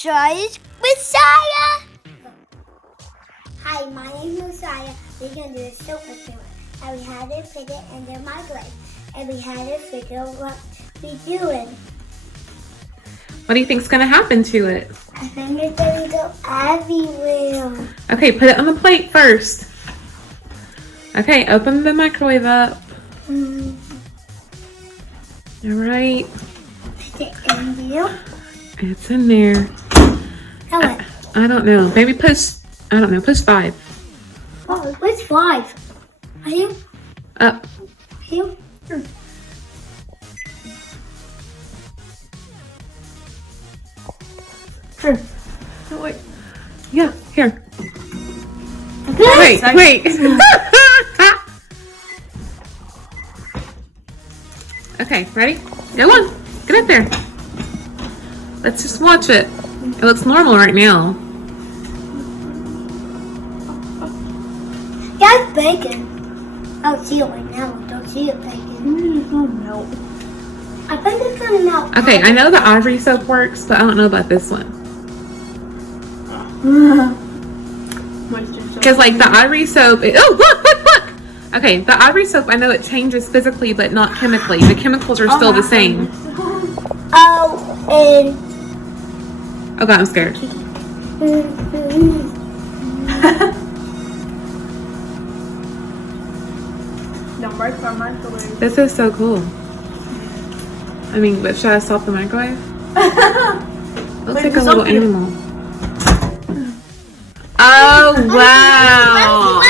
try Moziya. Hi, my name is Moziya. We're going to do a soap experiment. And we had to put it in the microwave. And we had to figure out what we're doing. What do you think's going to happen to it? I think it's going to go everywhere. Okay, put it on the plate first. Okay, open the microwave up. All right. Is it in there? It's in there. How much? I don't know. Maybe push, I don't know, push 5. Oh, what's 5? Are you? Up. Here? Oh, wait. Yeah, here. Wait. Wait. Okay, ready? Go on. Get up there. Let's just watch it. It looks normal right now. That's bacon. I don't see it right now. I don't see it bacon. It's gonna melt. I think it's gonna melt. Okay, I know the ivory soap works, but I don't know about this one. Because like the ivory soap, oh look! Okay, the ivory soap, I know it changes physically, but not chemically. The chemicals are still the same. Oh, and Oh God, I'm scared. Don't break our microwave. This is so cool. I mean, but should I stop the microwave? Looks like a little animal. Oh wow!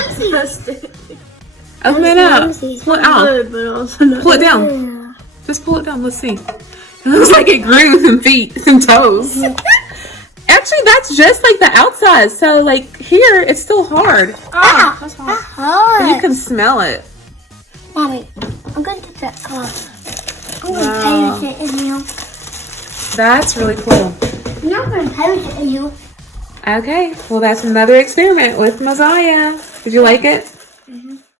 Open it up. Pull it out. Pull it down. Just pull it down. Let's see. It looks like it grew some feet, some toes. Actually, that's just like the outside. So like here, it's still hard. Ah, that's hard. And you can smell it. Mommy, I'm gonna get that car. I'm gonna Wow. pay it in you. That's really cool. I'm not gonna pay it in you. Okay, well that's another experiment with Moziya. Did you like it?